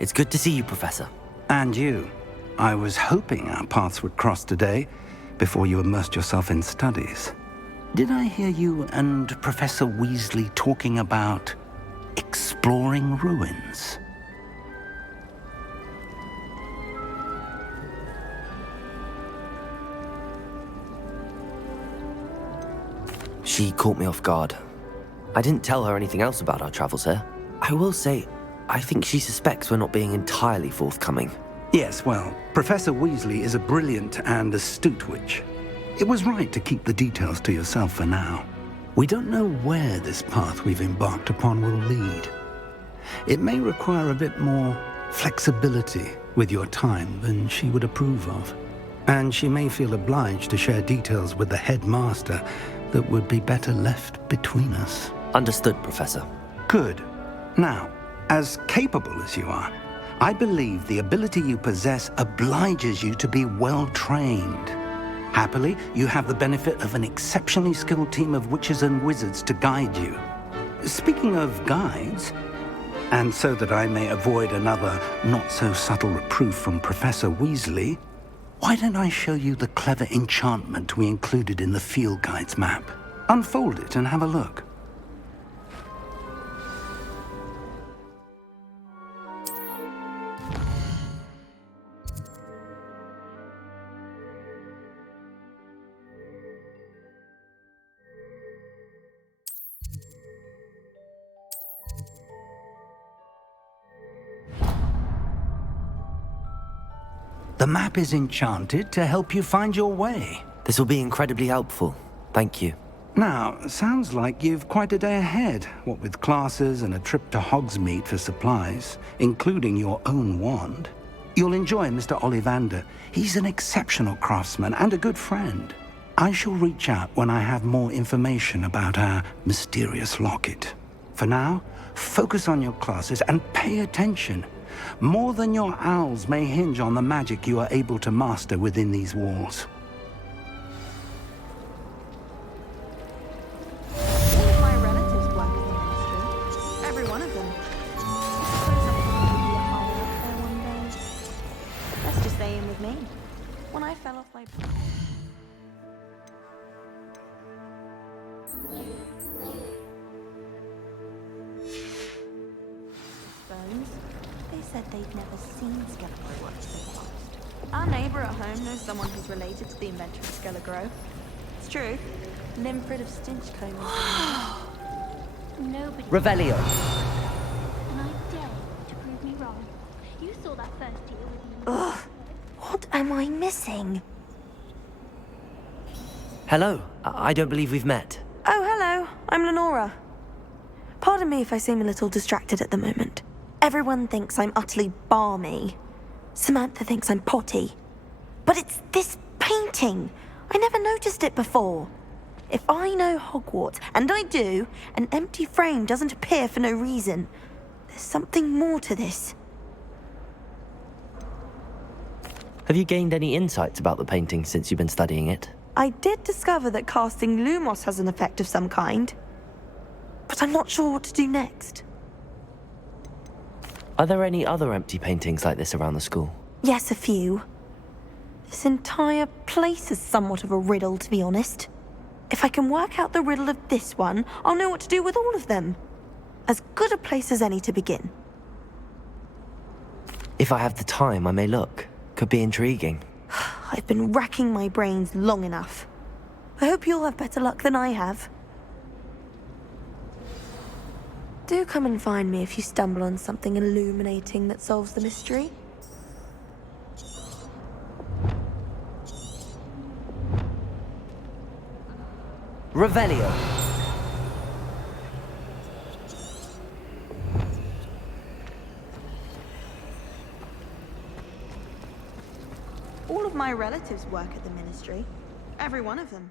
It's good to see you, Professor. And you. I was hoping our paths would cross today, before you immersed yourself in studies. Did I hear you and Professor Weasley talking about exploring ruins? She caught me off guard. I didn't tell her anything else about our travels here. I will say, I think she suspects we're not being entirely forthcoming. Yes, well, Professor Weasley is a brilliant and astute witch. It was right to keep the details to yourself for now. We don't know where this path we've embarked upon will lead. It may require a bit more flexibility with your time than she would approve of. And she may feel obliged to share details with the headmaster that would be better left between us. Understood, Professor. Good. Now, as capable as you are, I believe the ability you possess obliges you to be well-trained. Happily, you have the benefit of an exceptionally skilled team of witches and wizards to guide you. Speaking of guides, and so that I may avoid another not-so-subtle reproof from Professor Weasley, why don't I show you the clever enchantment we included in the field guide's map? Unfold it and have a look. The map is enchanted to help you find your way. This will be incredibly helpful. Thank you. Now, sounds like you've quite a day ahead, what with classes and a trip to Hogsmeade for supplies, including your own wand. You'll enjoy Mr. Ollivander. He's an exceptional craftsman and a good friend. I shall reach out when I have more information about our mysterious locket. For now, focus on your classes and pay attention. More than your owls may hinge on the magic you are able to master within these walls. All of my relatives work in the ministry. Every one of them. Suppose I could be a higher up there one day. Let's just say in with me. When I fell off my... Bones. They said they'd never seen Scarecrow work so fast. Our neighbor at home knows someone who's related to the inventor of Scarecrow. It's true. Limfrid of Stinchcombe. Nobody. Revelio. And I dare you to prove me wrong. You saw that first year with me. Ugh. What am I missing? Hello. I don't believe we've met. Oh, hello. I'm Lenora. Pardon me if I seem a little distracted at the moment. Everyone thinks I'm utterly balmy. Samantha thinks I'm potty. But it's this painting. I never noticed it before. If I know Hogwarts, and I do, an empty frame doesn't appear for no reason. There's something more to this. Have you gained any insights about the painting since you've been studying it? I did discover that casting Lumos has an effect of some kind. But I'm not sure what to do next. Are there any other empty paintings like this around the school? Yes, a few. This entire place is somewhat of a riddle, to be honest. If I can work out the riddle of this one, I'll know what to do with all of them. As good a place as any to begin. If I have the time, I may look. Could be intriguing. I've been racking my brains long enough. I hope you'll have better luck than I have. Do come and find me if you stumble on something illuminating that solves the mystery. Revelio. All of my relatives work at the ministry. Every one of them.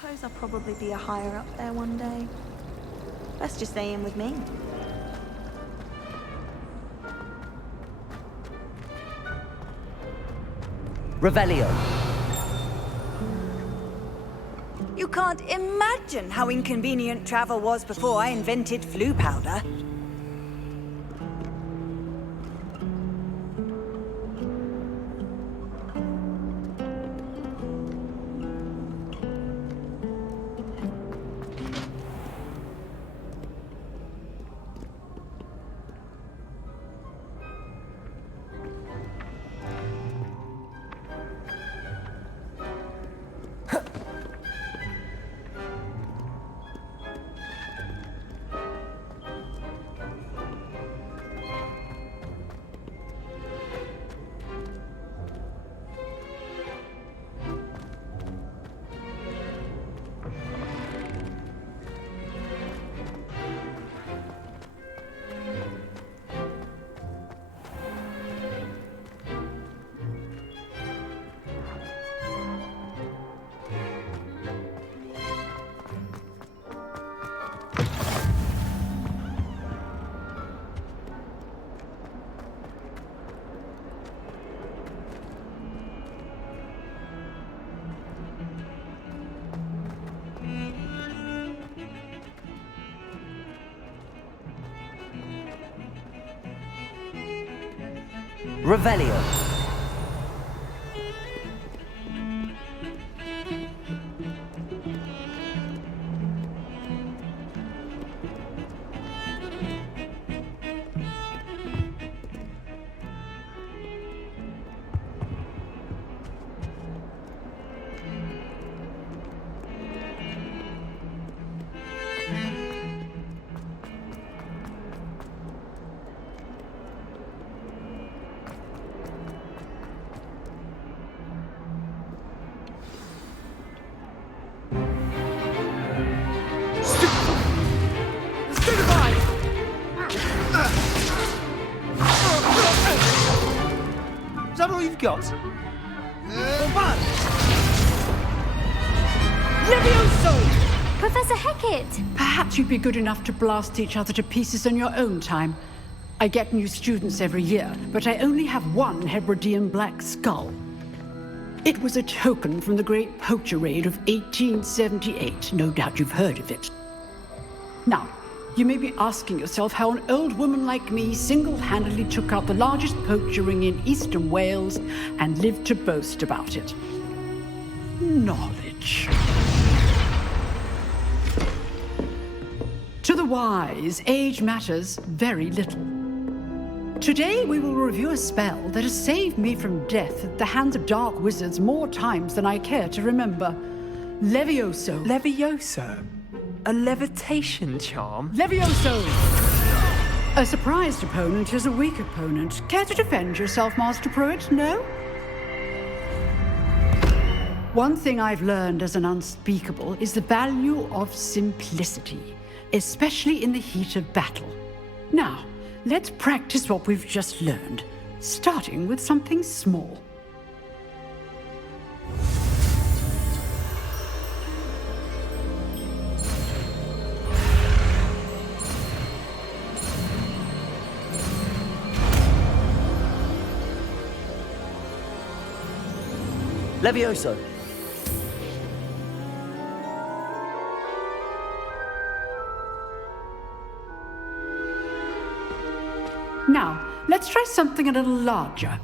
suppose I'll probably be a higher up there one day. Best just stay in with me. Revelio. You can't imagine how inconvenient travel was before I invented flu powder. Revelio. Is that all you've got? Levioso! Professor Hecat! Perhaps you'd be good enough to blast each other to pieces in your own time. I get new students every year, but I only have one Hebridean black skull. It was a token from the Great Poacher Raid of 1878. No doubt you've heard of it. Now, you may be asking yourself how an old woman like me single-handedly took out the largest poacher ring in eastern Wales and lived to boast about it. Knowledge. To the wise, age matters very little. Today we will review a spell that has saved me from death at the hands of dark wizards more times than I care to remember. Levioso. Levioso? A levitation charm? Levioso! A surprised opponent is a weak opponent. Care to defend yourself, Master Pruitt? No? One thing I've learned as an unspeakable is the value of simplicity, especially in the heat of battle. Now, let's practice what we've just learned, starting with something small. Levioso. Now, let's try something a little larger.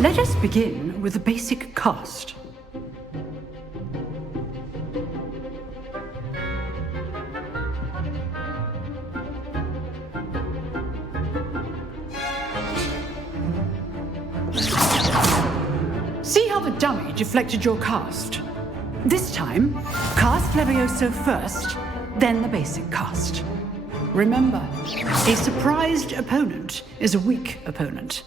Let us begin with the basic cast. See how the dummy deflected your cast? This time, cast Levioso first, then the basic cast. Remember, a surprised opponent is a weak opponent.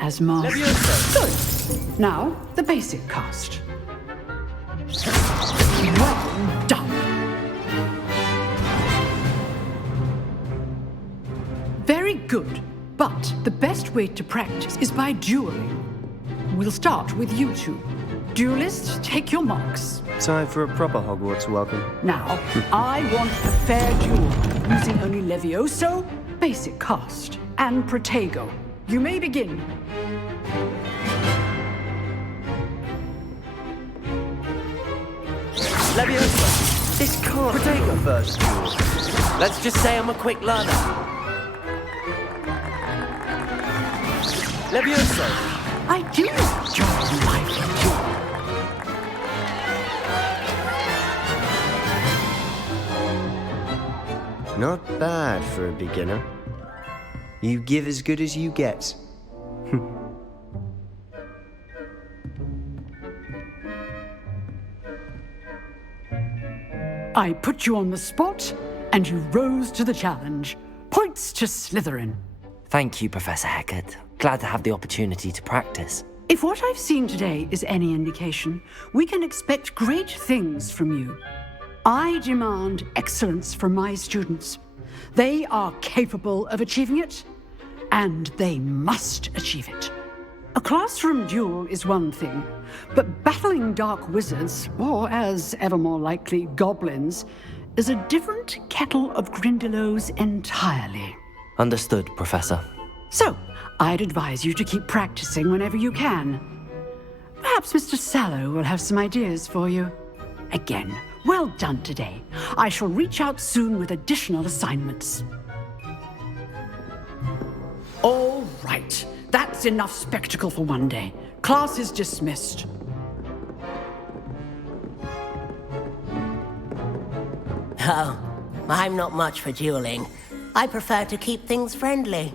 As Master. Levioso. Good. Now, the basic cast. Well done. Very good, but the best way to practice is by dueling. We'll start with you two. Duelists, take your marks. Time for a proper Hogwarts welcome. Now, I want a fair duel, using only Levioso, basic cast, and Protego. You may begin. Leviosa! This can't be your first duel. Let's just say I'm a quick learner. Leviosa! I do enjoy life duel. Not bad for a beginner. You give as good as you get. I put you on the spot, and you rose to the challenge. Points to Slytherin. Thank you, Professor Hecat. Glad to have the opportunity to practice. If what I've seen today is any indication, we can expect great things from you. I demand excellence from my students. They are capable of achieving it, and they must achieve it. A classroom duel is one thing, but battling dark wizards, or as ever more likely, goblins, is a different kettle of Grindylows entirely. Understood, Professor. So, I'd advise you to keep practicing whenever you can. Perhaps Mr. Sallow will have some ideas for you. Again, well done today. I shall reach out soon with additional assignments. All right. That's enough spectacle for one day. Class is dismissed. Oh, I'm not much for dueling. I prefer to keep things friendly.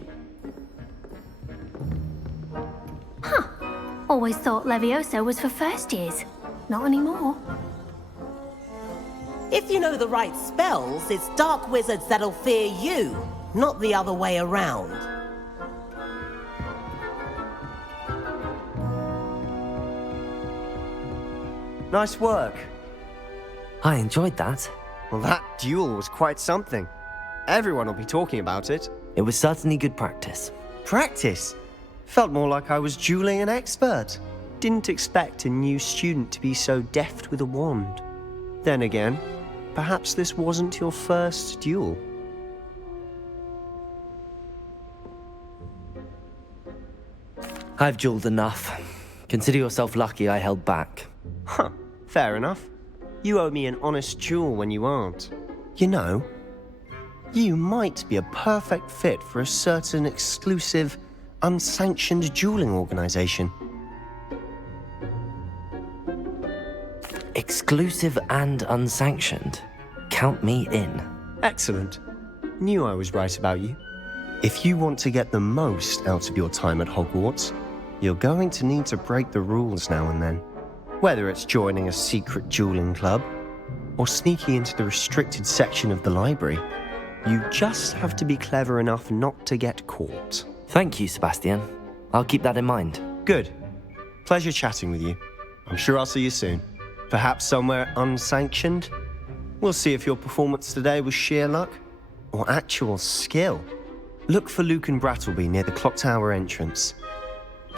Always thought Levioso was for first years. Not anymore. If you know the right spells, it's dark wizards that'll fear you, not the other way around. Nice work. I enjoyed that. Well, that duel was quite something. Everyone will be talking about it. It was certainly good practice. Practice? Felt more like I was dueling an expert. Didn't expect a new student to be so deft with a wand. Then again, perhaps this wasn't your first duel. I've dueled enough. Consider yourself lucky I held back. Huh, fair enough. You owe me an honest duel when you aren't. You know, you might be a perfect fit for a certain exclusive, unsanctioned dueling organization. Exclusive and unsanctioned. Count me in. Excellent. Knew I was right about you. If you want to get the most out of your time at Hogwarts, you're going to need to break the rules now and then. Whether it's joining a secret dueling club or sneaking into the restricted section of the library, you just have to be clever enough not to get caught. Thank you, Sebastian. I'll keep that in mind. Good. Pleasure chatting with you. I'm sure I'll see you soon. Perhaps somewhere unsanctioned? We'll see if your performance today was sheer luck or actual skill. Look for Luke and Brattleby near the clock tower entrance,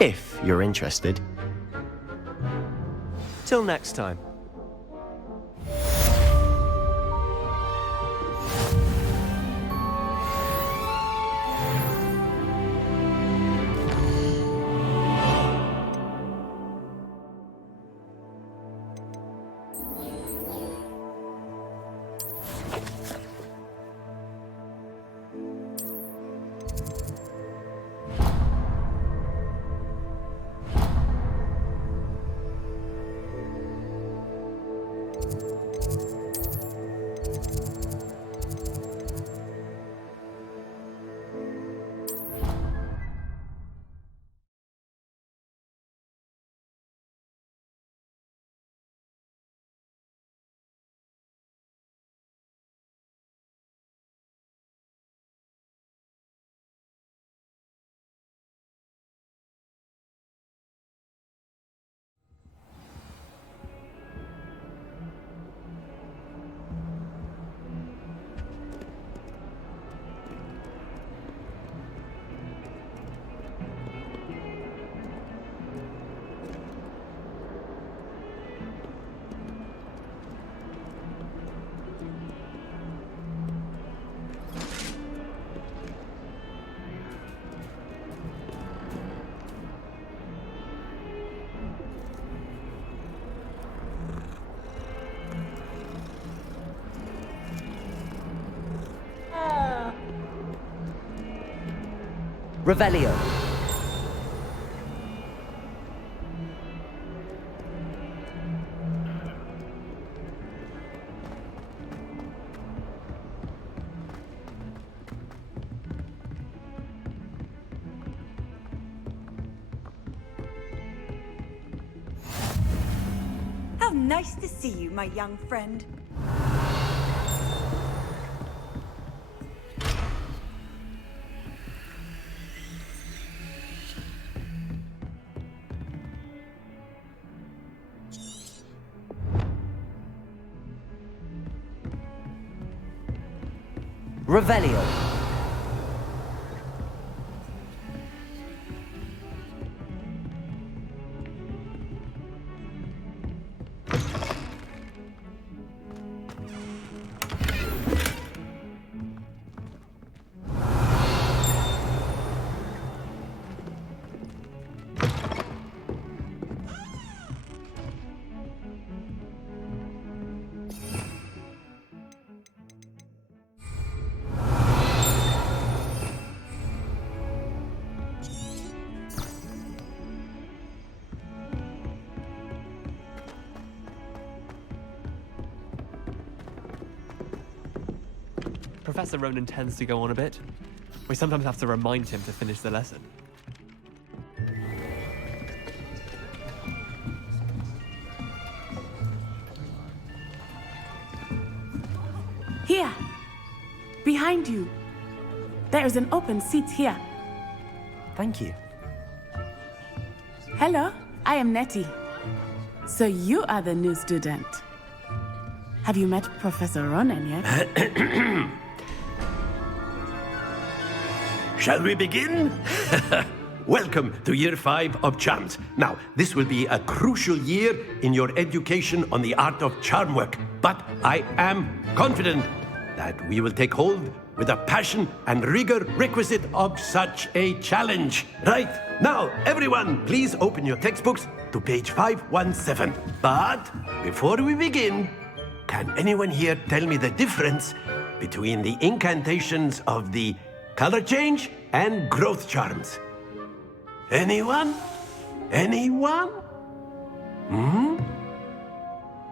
if you're interested. Till next time. Revelio. How nice to see you, my young friend. Revelio. Professor Ronan tends to go on a bit. We sometimes have to remind him to finish the lesson. Here! Behind you! There is an open seat here. Thank you. Hello, I am Nettie. So you are the new student. Have you met Professor Ronan yet? Shall we begin? Welcome to Year 5 of Charms. Now, this will be a crucial year in your education on the art of charm work. But I am confident that we will take hold with the passion and rigor requisite of such a challenge. Right, now, everyone, please open your textbooks to page 517. But before we begin, can anyone here tell me the difference between the incantations of the color change and growth charms? Anyone? Anyone?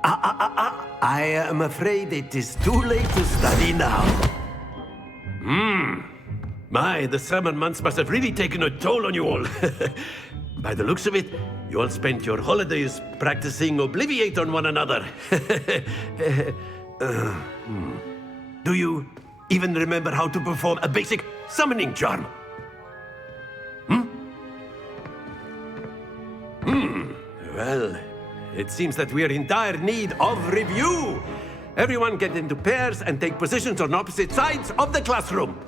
I am afraid it is too late to study now. My, the summer months must have really taken a toll on you all. By the looks of it, you all spent your holidays practicing Obliviate on one another. Do you even remember how to perform a basic summoning charm? Well, it seems that we are in dire need of review. Everyone get into pairs and take positions on opposite sides of the classroom.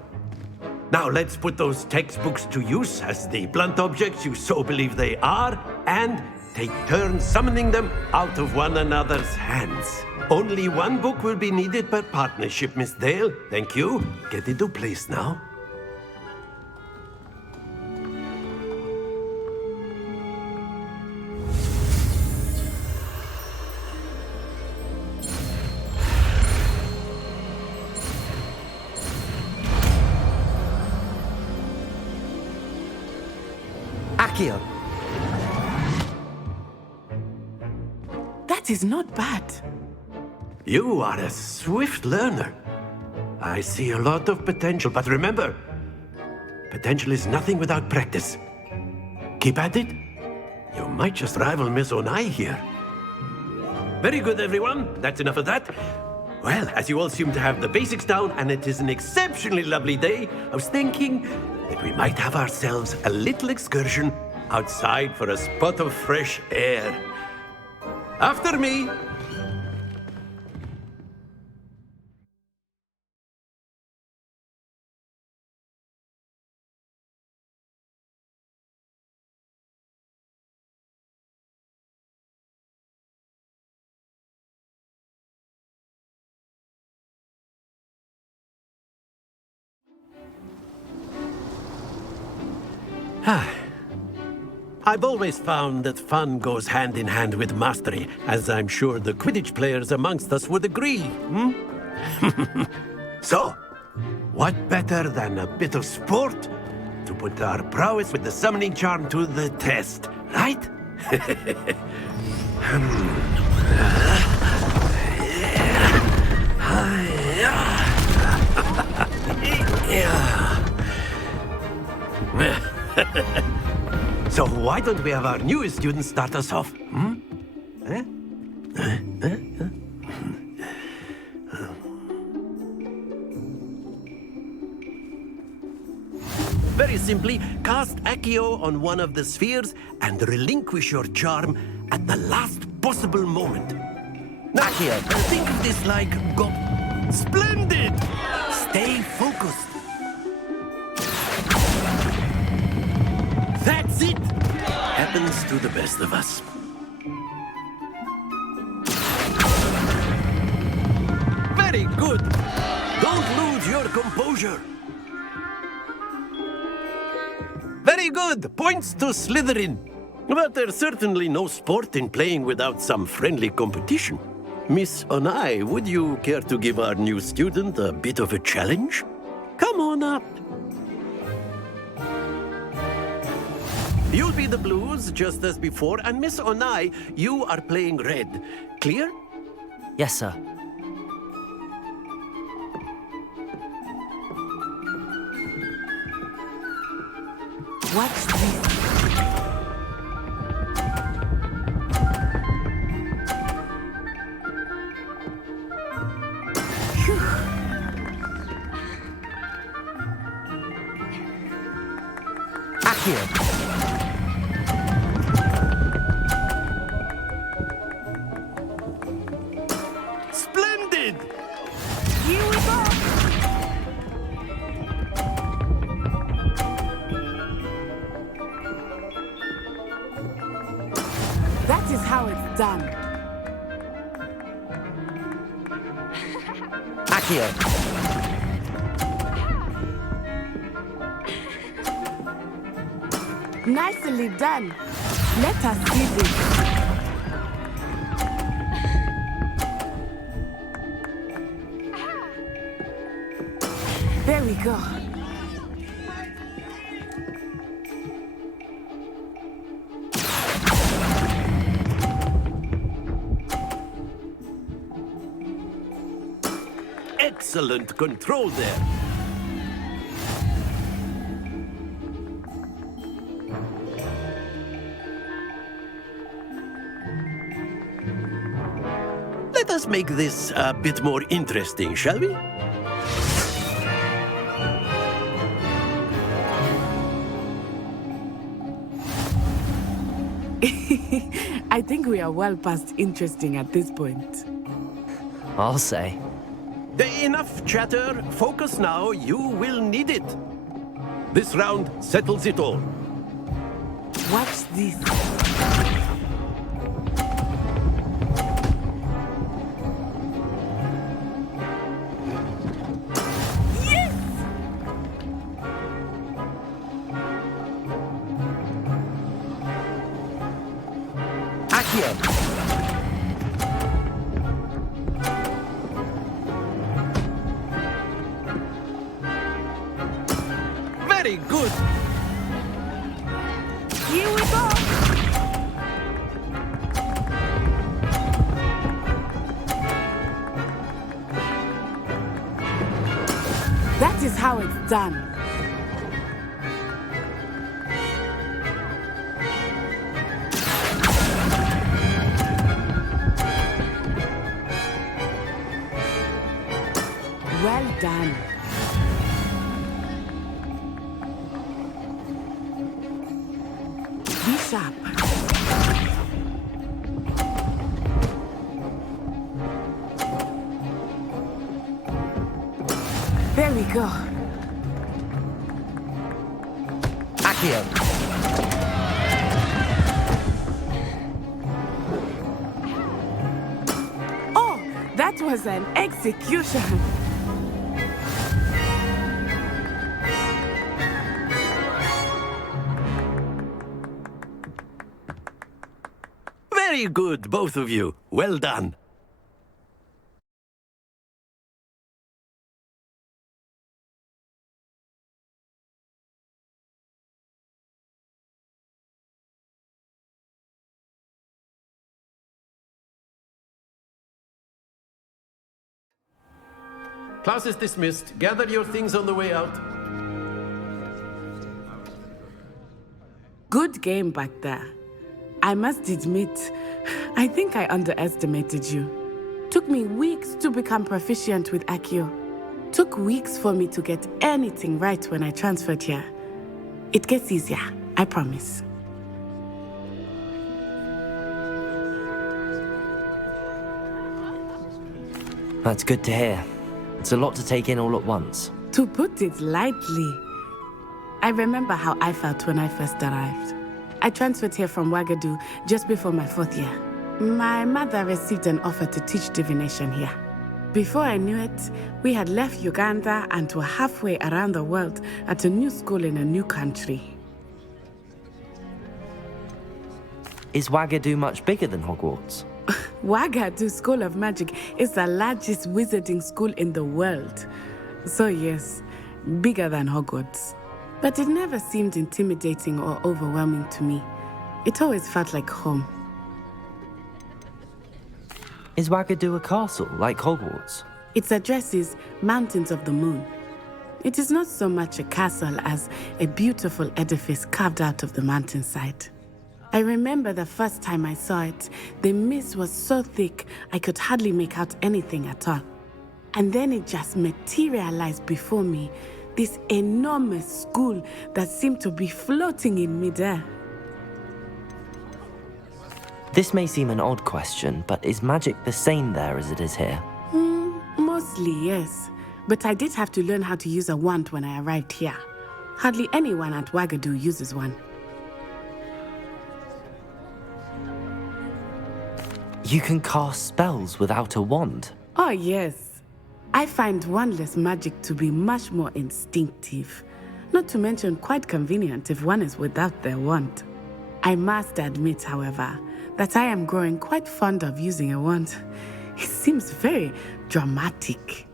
Now let's put those textbooks to use as the blunt objects you so believe they are, and take turns summoning them out of one another's hands. Only one book will be needed per partnership, Miss Dale. Thank you. Get into place now. Accio. That is not bad. You are a swift learner. I see a lot of potential, but remember, potential is nothing without practice. Keep at it. You might just rival Miss Onai here. Very good, everyone. That's enough of that. Well, as you all seem to have the basics down, and it is an exceptionally lovely day, I was thinking that we might have ourselves a little excursion outside for a spot of fresh air. After me. I've always found that fun goes hand in hand with mastery, as I'm sure the Quidditch players amongst us would agree. So, what better than a bit of sport to put our prowess with the summoning charm to the test, right? So why don't we have our newest student start us off? Eh? Very simply, cast Accio on one of the spheres and relinquish your charm at the last possible moment. Now, Accio, think of this like Splendid! Stay focused. That's it! Happens to the best of us. Very good! Don't lose your composure. Very good! Points to Slytherin. But there's certainly no sport in playing without some friendly competition. Miss Onai, would you care to give our new student a bit of a challenge? Come on up. You'll be the blues, just as before, and Miss Onai, you are playing red. Clear? Yes, sir. What's this? Accio. Splendid! Here we go! That is how it's done. Accio. Nicely done. Let us see this. There we go. Excellent control there. Let us make this a bit more interesting, shall we? I think we are well past interesting at this point. I'll say. Enough chatter. Focus now. You will need it. This round settles it all. Watch this. Yes! Accio. Very good. Here we go. That is how it's done. Well done. Be sharp. There we go. Accio. Oh, that was an execution. Very good, both of you. Well done. Class is dismissed. Gather your things on the way out. Good game back there. I must admit, I think I underestimated you. Took me weeks to become proficient with Accio. Took weeks for me to get anything right when I transferred here. It gets easier, I promise. That's good to hear. It's a lot to take in all at once. To put it lightly, I remember how I felt when I first arrived. I transferred here from Wagadu just before my 4th year. My mother received an offer to teach divination here. Before I knew it, we had left Uganda and were halfway around the world at a new school in a new country. Is Wagadu much bigger than Hogwarts? Wagadu School of Magic is the largest wizarding school in the world. So yes, bigger than Hogwarts. But it never seemed intimidating or overwhelming to me. It always felt like home. Is Wagadu a castle, like Hogwarts? Its address is Mountains of the Moon. It is not so much a castle as a beautiful edifice carved out of the mountainside. I remember the first time I saw it, the mist was so thick I could hardly make out anything at all. And then it just materialized before me, this enormous school that seemed to be floating in midair. This may seem an odd question, but is magic the same there as it is here? Mostly, yes. But I did have to learn how to use a wand when I arrived here. Hardly anyone at Wagadu uses one. You can cast spells without a wand? Oh, yes. I find wandless magic to be much more instinctive. Not to mention quite convenient if one is without their wand. I must admit, however, that I am growing quite fond of using a wand. It seems very dramatic.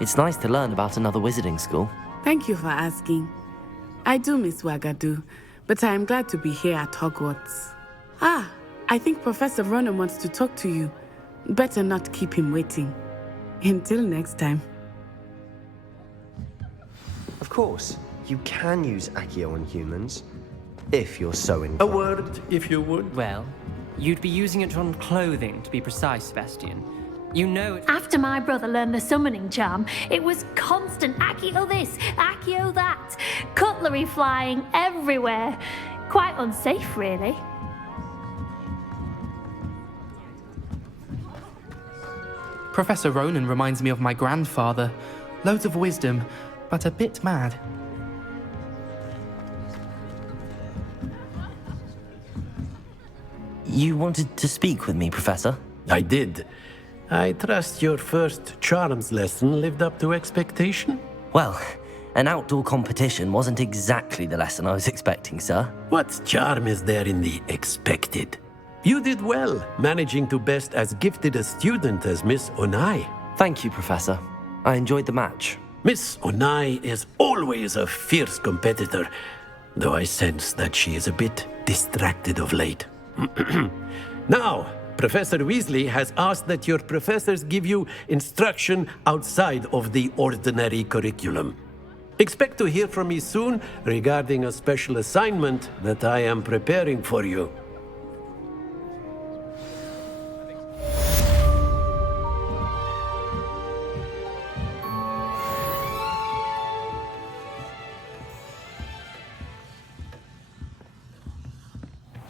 It's nice to learn about another wizarding school. Thank you for asking. I do miss Wagadu, but I am glad to be here at Hogwarts. I think Professor Ronan wants to talk to you. Better not keep him waiting. Until next time. Of course, you can use Accio on humans, if you're so A inclined. word, if you would. Well, you'd be using it on clothing, to be precise, Sebastian. You know it. After my brother learned the summoning charm, it was constant Accio this, Accio that. Cutlery flying everywhere. Quite unsafe, really. Professor Ronan reminds me of my grandfather. Loads of wisdom, but a bit mad. You wanted to speak with me, Professor? I did. I trust your first charms lesson lived up to expectation? Well, an outdoor competition wasn't exactly the lesson I was expecting, sir. What charm is there in the expected? You did well, managing to best as gifted a student as Miss Onai. Thank you, Professor. I enjoyed the match. Miss Onai is always a fierce competitor, though I sense that she is a bit distracted of late. Now, Professor Weasley has asked that your professors give you instruction outside of the ordinary curriculum. Expect to hear from me soon regarding a special assignment that I am preparing for you.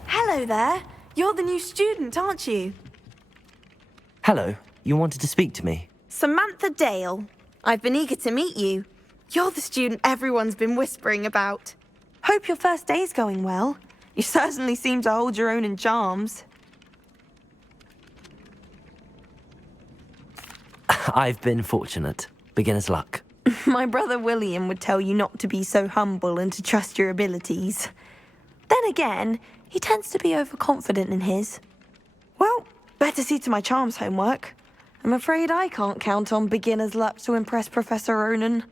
Hello there. You're the new student, aren't you? Hello, you wanted to speak to me? Samantha Dale. I've been eager to meet you. You're the student everyone's been whispering about. Hope your first day's going well. You certainly seem to hold your own in charms. I've been fortunate. Beginner's luck. My brother William would tell you not to be so humble and to trust your abilities. Then again, he tends to be overconfident in his. Well, better see to my charms homework. I'm afraid I can't count on beginner's luck to impress Professor Ronan.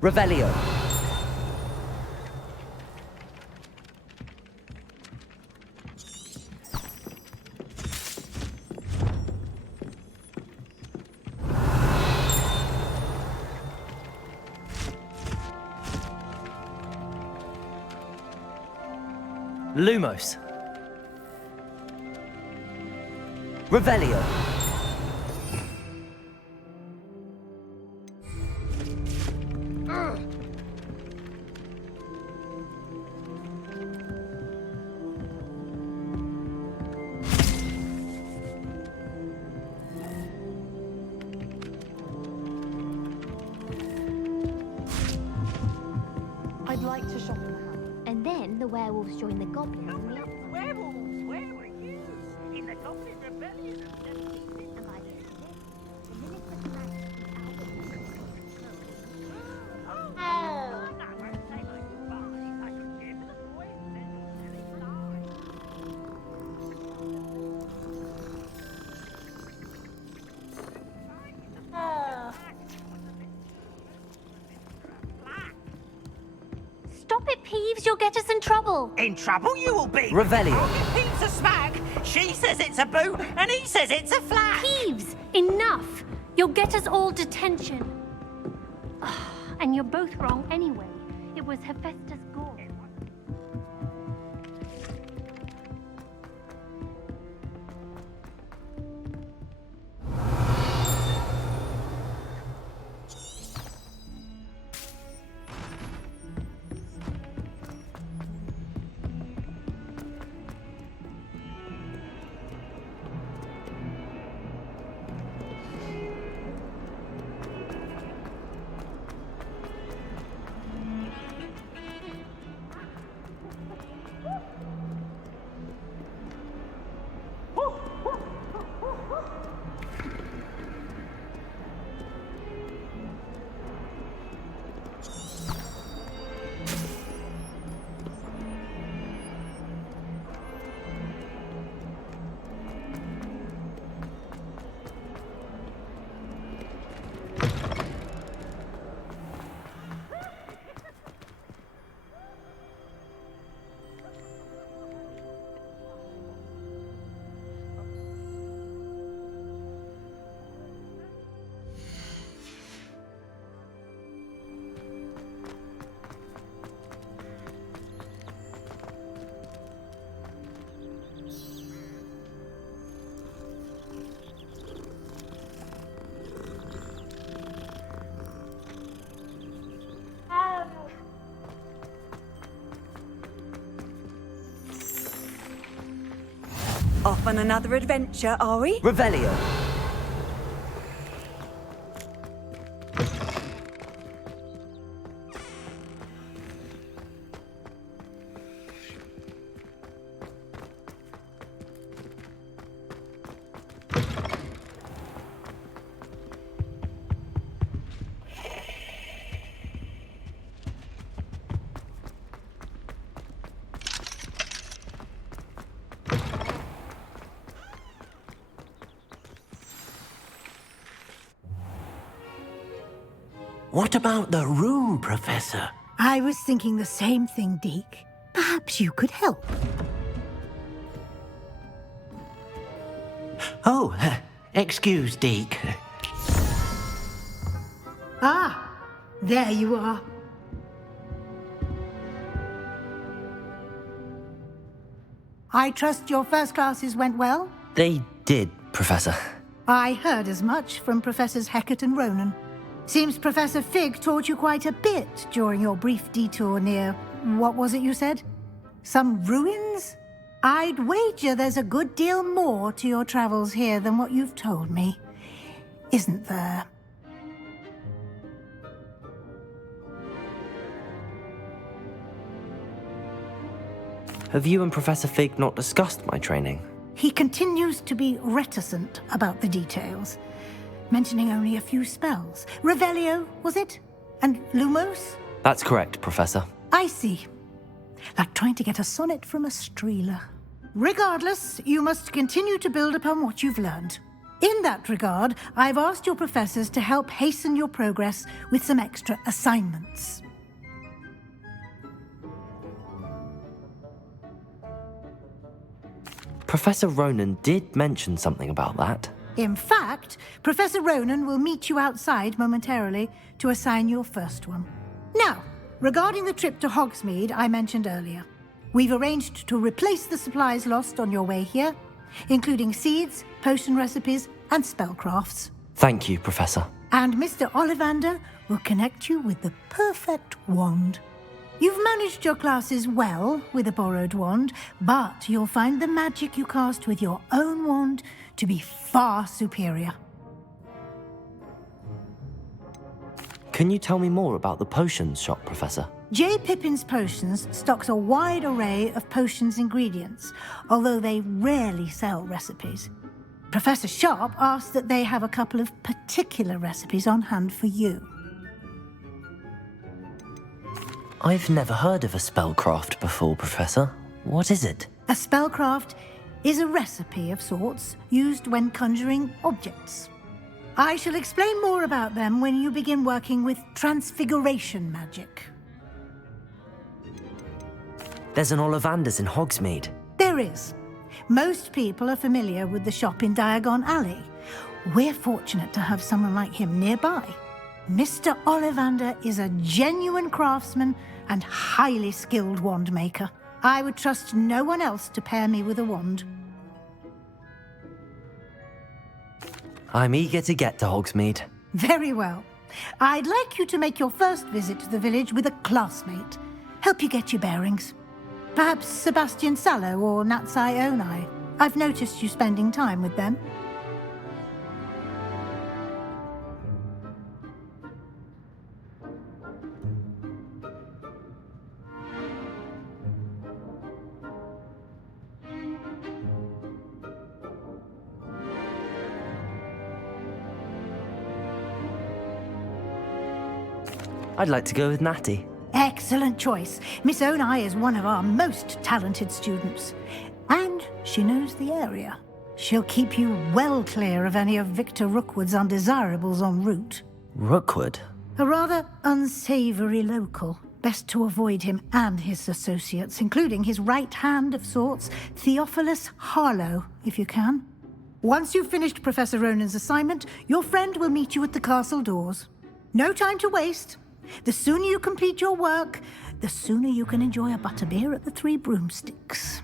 Revelio. Lumos. Revelio. I'd like to shop in the house. And then the werewolves join the goblins in the upside. Werewolves, where were you? In the Goblin Rebellion of 17... And by the end of it, the minister smashed the Oh, no, I won't say my goodbyes. I could give the boys and silly flies. Stop it, Peeves. You'll get us in trouble. In trouble you will be. Revelio. I'll give Peeves a smack. She says it's a boo, and he says it's a flat. Peeves, enough. You'll get us all detention. And you're both wrong anyway. It was Hephaestus Gore. Off on another adventure, are we? Revelio. What about the room, Professor? I was thinking the same thing, Deke. Perhaps you could help. Oh, excuse, Deke. Ah, there you are. I trust your first classes went well? They did, Professor. I heard as much from Professors Hecat and Ronan. Seems Professor Fig taught you quite a bit during your brief detour near... what was it you said? Some ruins? I'd wager there's a good deal more to your travels here than what you've told me. Isn't there? Have you and Professor Fig not discussed my training? He continues to be reticent about the details, mentioning only a few spells. Revelio, was it? And Lumos? That's correct, Professor. I see. Like trying to get a sonnet from a streeler. Regardless, you must continue to build upon what you've learned. In that regard, I've asked your professors to help hasten your progress with some extra assignments. Professor Ronan did mention something about that. In fact, Professor Ronan will meet you outside momentarily to assign your first one. Now, regarding the trip to Hogsmeade I mentioned earlier, we've arranged to replace the supplies lost on your way here, including seeds, potion recipes, and spellcrafts. Thank you, Professor. And Mr. Ollivander will connect you with the perfect wand. You've managed your classes well with a borrowed wand, but you'll find the magic you cast with your own wand to be far superior. Can you tell me more about the potions shop, Professor? J. Pippin's Potions stocks a wide array of potions ingredients, although they rarely sell recipes. Professor Sharp asks that they have a couple of particular recipes on hand for you. I've never heard of a spellcraft before, Professor. What is it? A spellcraft is a recipe of sorts used when conjuring objects. I shall explain more about them when you begin working with transfiguration magic. There's an Ollivander's in Hogsmeade. There is. Most people are familiar with the shop in Diagon Alley. We're fortunate to have someone like him nearby. Mr. Ollivander is a genuine craftsman and highly skilled wand maker. I would trust no one else to pair me with a wand. I'm eager to get to Hogsmeade. Very well. I'd like you to make your first visit to the village with a classmate. Help you get your bearings. Perhaps Sebastian Sallow or Natsai Onai. I've noticed you spending time with them. I'd like to go with Natty. Excellent choice. Miss Onai is one of our most talented students. And she knows the area. She'll keep you well clear of any of Victor Rookwood's undesirables en route. Rookwood? A rather unsavory local. Best to avoid him and his associates, including his right hand of sorts, Theophilus Harlow, if you can. Once you've finished Professor Ronan's assignment, your friend will meet you at the castle doors. No time to waste. The sooner you complete your work, the sooner you can enjoy a butterbeer at the Three Broomsticks.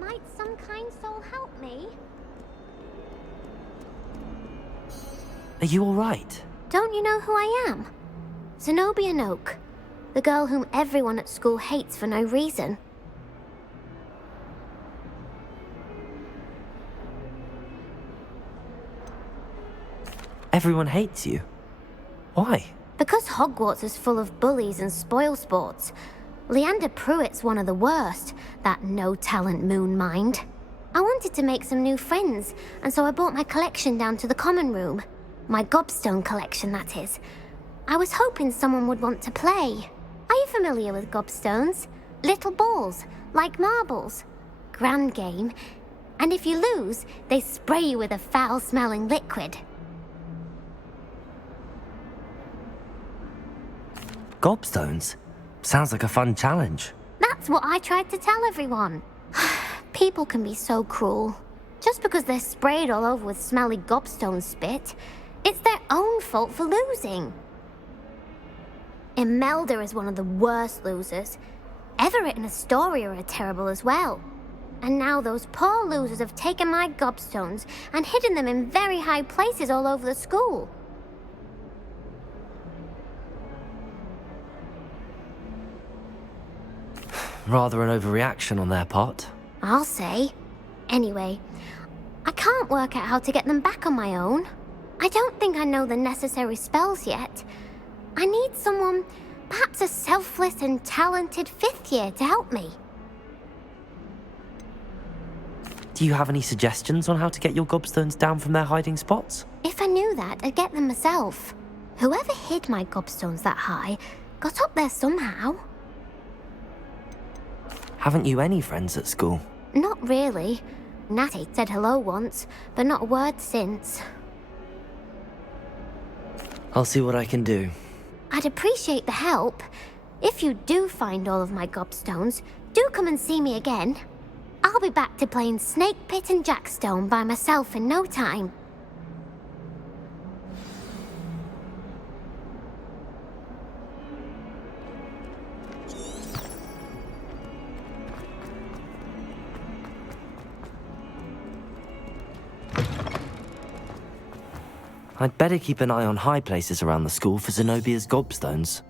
Might some kind soul help me? Are you all right? Don't you know who I am? Zenobia Noak, the girl whom everyone at school hates for no reason. Everyone hates you. Why? Because Hogwarts is full of bullies and spoilsports. Leander Pruitt's one of the worst, that no-talent moon mind. I wanted to make some new friends, and so I brought my collection down to the common room. My gobstone collection, that is. I was hoping someone would want to play. Are you familiar with gobstones? Little balls, like marbles. Grand game. And if you lose, they spray you with a foul-smelling liquid. Gobstones? Sounds like a fun challenge. That's what I tried to tell everyone. People can be so cruel. Just because they're sprayed all over with smelly gobstone spit, it's their own fault for losing. Imelda is one of the worst losers. Everett and Astoria are terrible as well. And now those poor losers have taken my gobstones and hidden them in very high places all over the school. Rather an overreaction on their part. I'll say. Anyway, I can't work out how to get them back on my own. I don't think I know the necessary spells yet. I need someone, perhaps a selfless and talented 5th year to help me. Do you have any suggestions on how to get your gobstones down from their hiding spots? If I knew that, I'd get them myself. Whoever hid my gobstones that high got up there somehow. Haven't you any friends at school? Not really. Natty said hello once, but not a word since. I'll see what I can do. I'd appreciate the help. If you do find all of my gobstones, do come and see me again. I'll be back to playing Snake Pit and Jackstone by myself in no time. I'd better keep an eye on high places around the school for Zenobia's gobstones.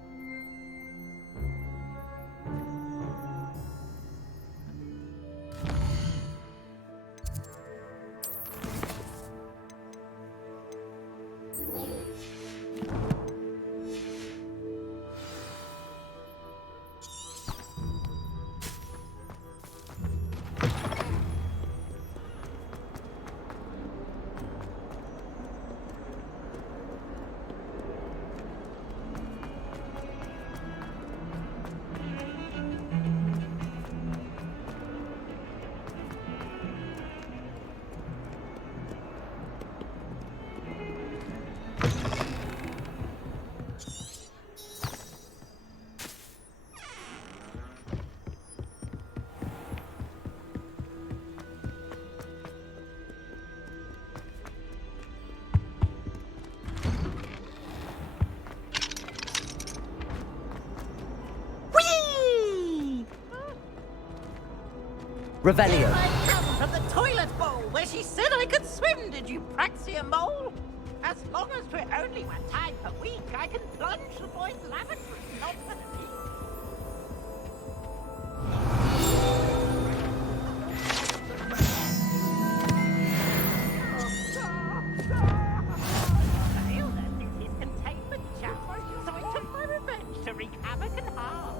Revelio. I come from the toilet bowl where she said I could swim, did you Praxia mole? As long as we're only one time per week, I can plunge the boys' lavatory, not for the tea. So I took my revenge to wreak havoc and harm.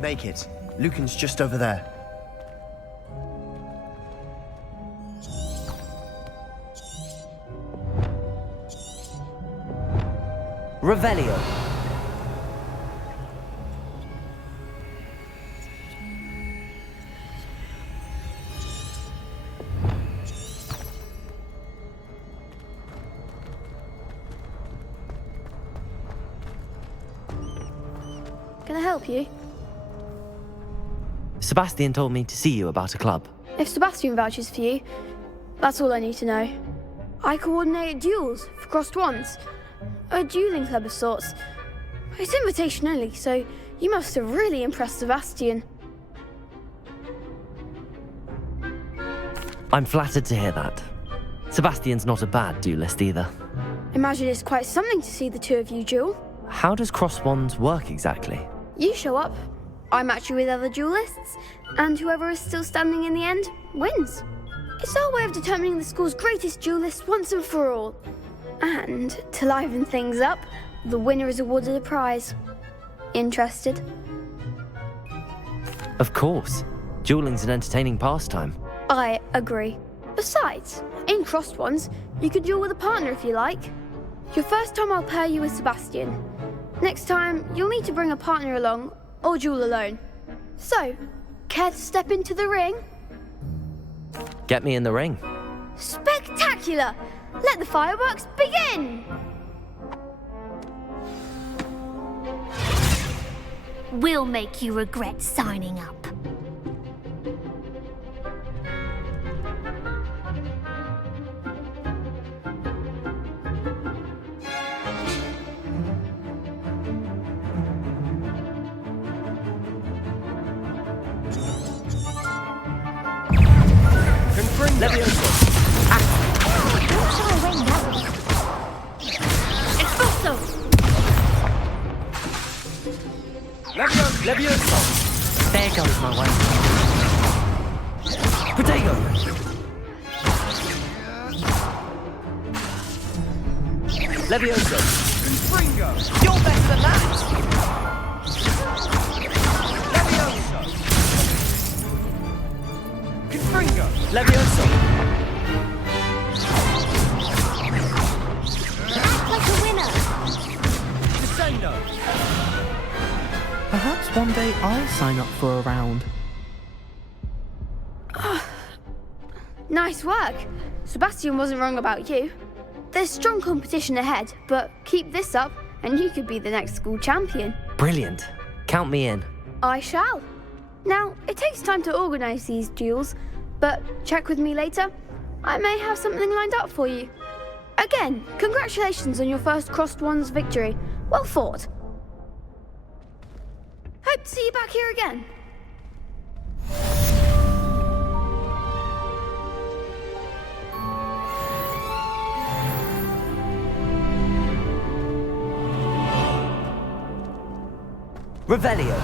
Make it. Lucan's just over there. Revelio. Can I help you? Sebastian told me to see you about a club. If Sebastian vouches for you, that's all I need to know. I coordinate duels for crossed wands. A dueling club of sorts. It's invitation only, so you must have really impressed Sebastian. I'm flattered to hear that. Sebastian's not a bad duelist either. Imagine it's quite something to see the two of you duel. How does cross wands work exactly? You show up, I match you with other duelists, and whoever is still standing in the end wins. It's our way of determining the school's greatest duelist once and for all. And to liven things up, the winner is awarded a prize. Interested? Of course. Dueling's an entertaining pastime. I agree. Besides, in crossed ones, you could duel with a partner if you like. Your first time I'll pair you with Sebastian. Next time, you'll need to bring a partner along, or duel alone. So, care to step into the ring? Get me in the ring. Spectacular! Let the fireworks begin! We'll make you regret signing up. Levioso! Expulso! Levioso! There goes my way. Potato! Levioso! Confringo! You're better than that! Levioso! Confringo! Levioso! Act like a winner! Descendo! Perhaps one day I'll sign up for a round. Nice work. Sebastian wasn't wrong about you. There's strong competition ahead, but keep this up and you could be the next school champion. Brilliant. Count me in. I shall. Now, it takes time to organise these duels, but check with me later. I may have something lined up for you. Again, congratulations on your first Crossed Ones victory. Well fought. Hope to see you back here again. Revelio.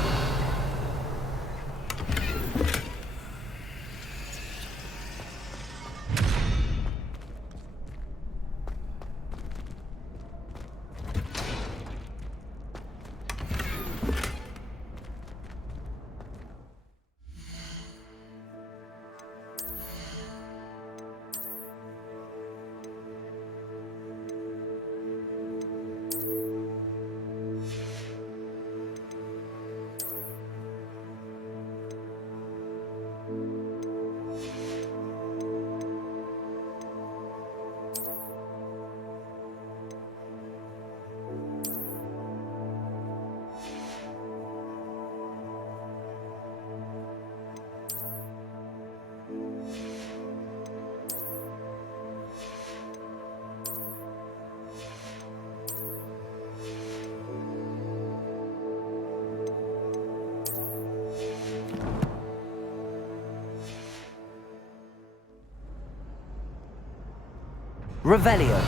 Revelio.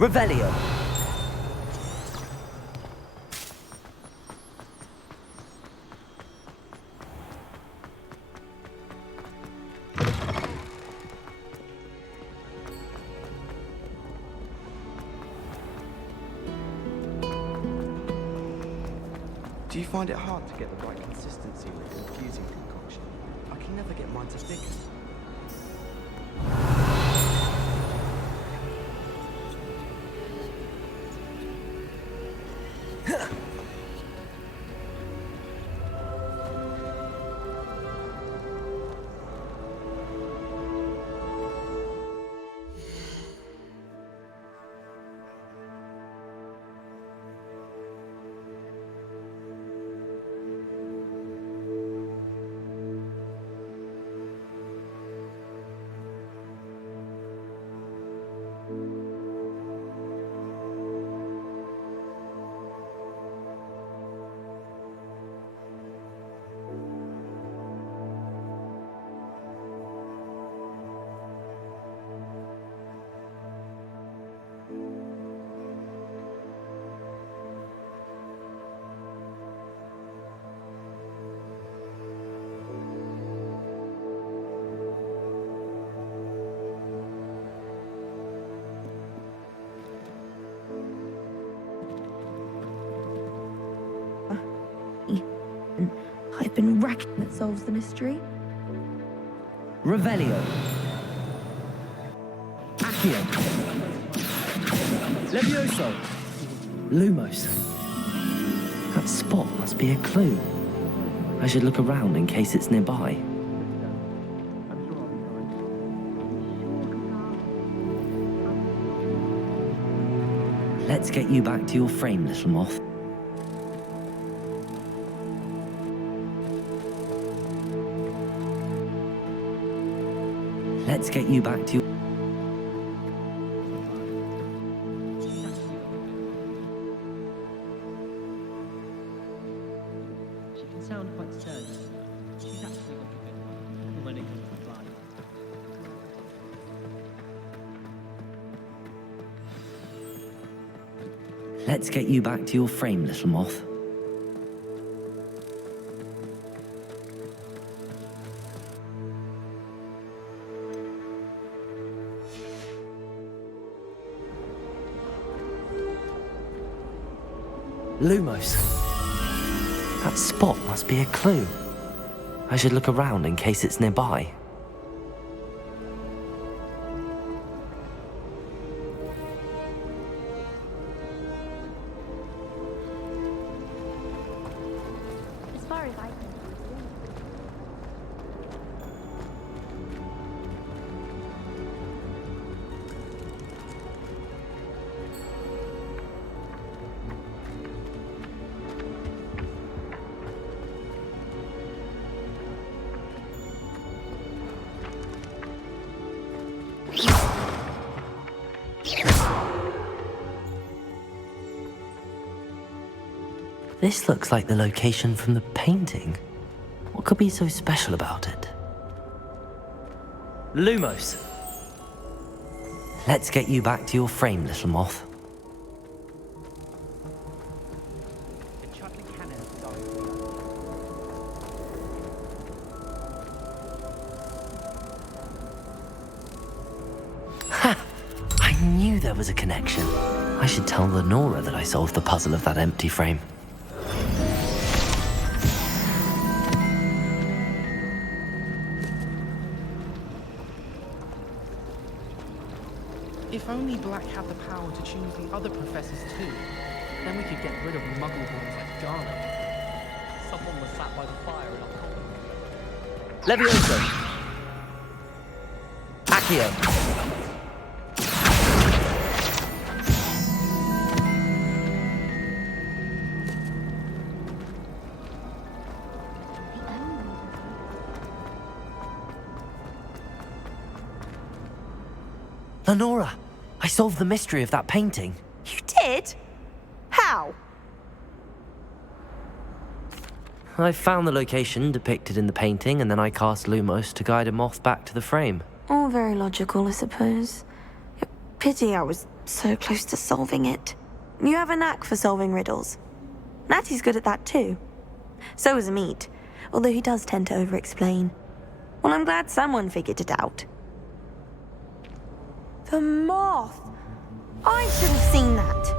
Revelio. Do you find it hard to get the right consistency with the infusing concoction? I can never get mine to thicken. I've been racking that solves the Revelio. Accio. Levioso. Lumos. That spot must be a clue. I should look around in case it's nearby. Let's get you back to your frame, little moth. Let's get you back to your... She can sound quite stern. She's actually got a good one when it comes to flying. Let's get you back to your frame, little moth. Lumos. That spot must be a clue. I should look around in case it's nearby. As far as I can This looks like the location from the painting. What could be so special about it? Lumos. Let's get you back to your frame, little moth. Ha! I knew there was a connection. I should tell Lenora that I solved the puzzle of that empty frame. If only Black had the power to choose the other professors too, then we could get rid of muggleborns like Garnet. Someone was sat by the fire in our college. Levioso. Accio. Lenora, I solved the mystery of that painting. You did? How? I found the location depicted in the painting, and then I cast Lumos to guide a moth back to the frame. All very logical, I suppose. Pity I was so close to solving it. You have a knack for solving riddles. Natty's good at that too. So is Amit, although he does tend to over-explain. Well, I'm glad someone figured it out. The moth! I should have seen that.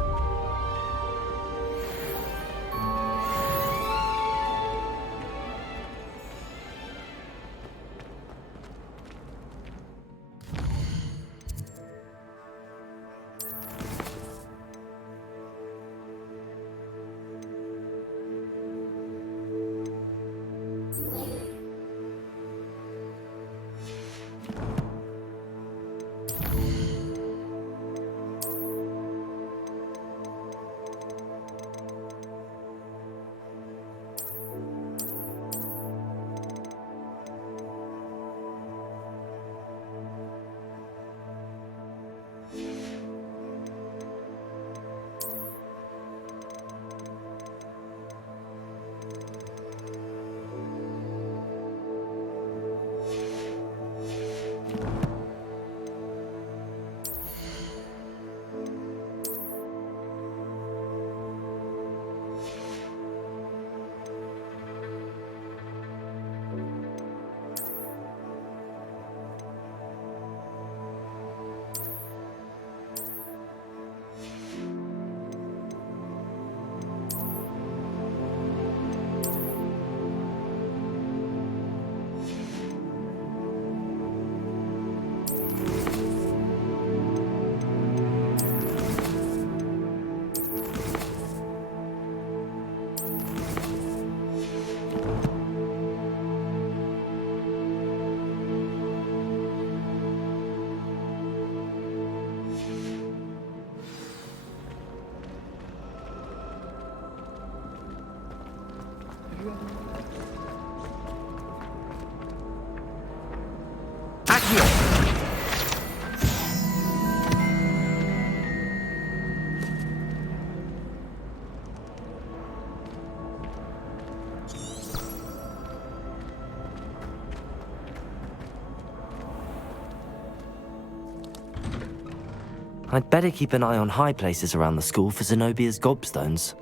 I'd better keep an eye on high places around the school for Zenobia's gobstones.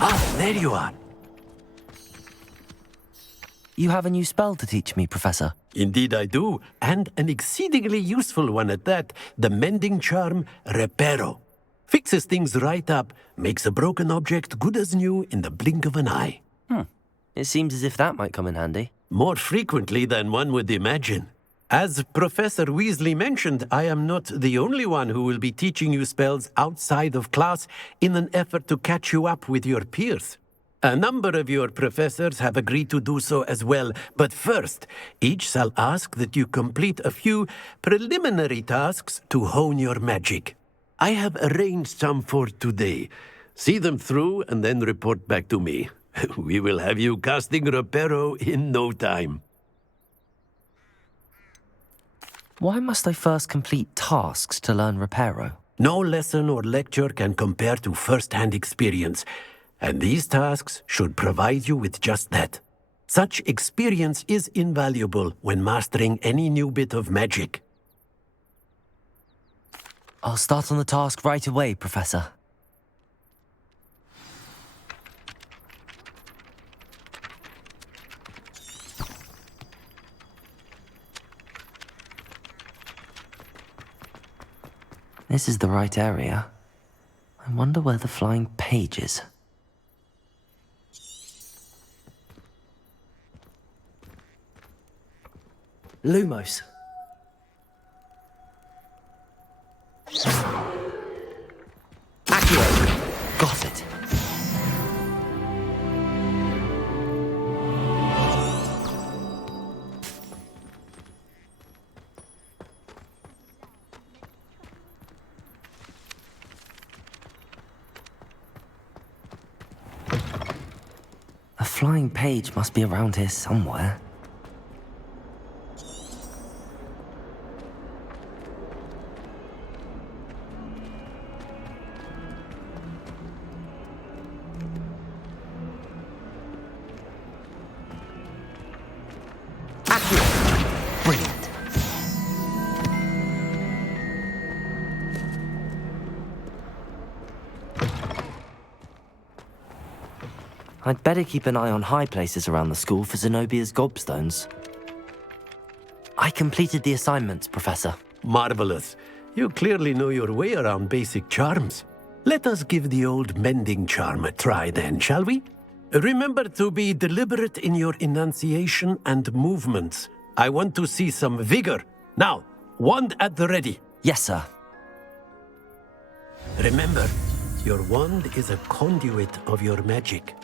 Ah, there you are. You have a new spell to teach me, Professor. Indeed I do, and an exceedingly useful one at that, the mending charm Reparo. Fixes things right up, makes a broken object good as new in the blink of an eye. It seems as if that might come in handy. More frequently than one would imagine. As Professor Weasley mentioned, I am not the only one who will be teaching you spells outside of class in an effort to catch you up with your peers. A number of your professors have agreed to do so as well, but first, each shall ask that you complete a few preliminary tasks to hone your magic. I have arranged some for today. See them through and then report back to me. We will have you casting Reparo in no time. Why must I first complete tasks to learn Reparo? No lesson or lecture can compare to first-hand experience, and these tasks should provide you with just that. Such experience is invaluable when mastering any new bit of magic. I'll start on the task right away, Professor. This is the right area. I wonder where the flying page is. Lumos. Accio. Got it. A flying page must be around here somewhere. Brilliant. I'd better keep an eye on high places around the school for Zenobia's gobstones. I completed the assignments, Professor. Marvelous. You clearly know your way around basic charms. Let us give the old mending charm a try then, shall we? Remember to be deliberate in your enunciation and movements. I want to see some vigor. Now, wand at the ready. Yes, sir. Remember, your wand is a conduit of your magic.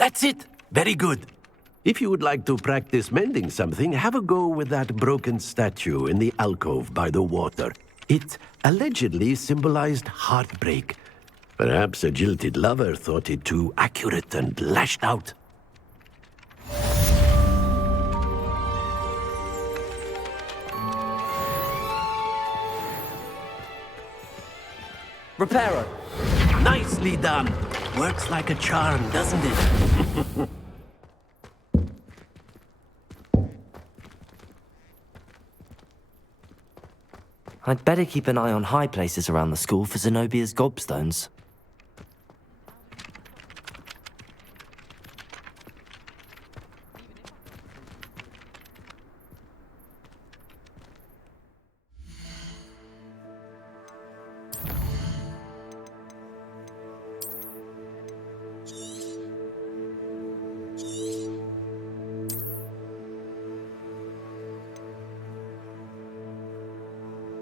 That's it! Very good. If you would like to practice mending something, have a go with that broken statue in the alcove by the water. It allegedly symbolized heartbreak. Perhaps a jilted lover thought it too accurate and lashed out. Reparo! Nicely done! Works like a charm, doesn't it? I'd better keep an eye on high places around the school for Zenobia's gobstones.